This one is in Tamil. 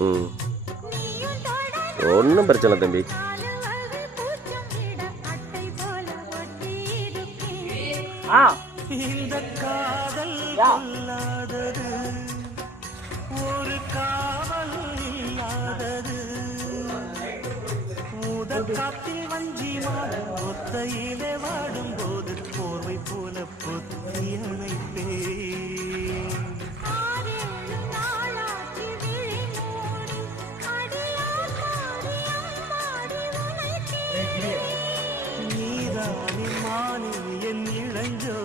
ம், ஒன்றும் பிரச்சனை இல்லை தம்பி. ஆ இந்த காதல் கொள்ளாதது ஒரு காவல் இல்லாதது முதல் காத்தில் வஞ்சி மாறும் ஒத்தையிலே வாடும் போது போர்வை போல பொத்தி அணைப்பே நீதானே மானே என் இளஞ்சோ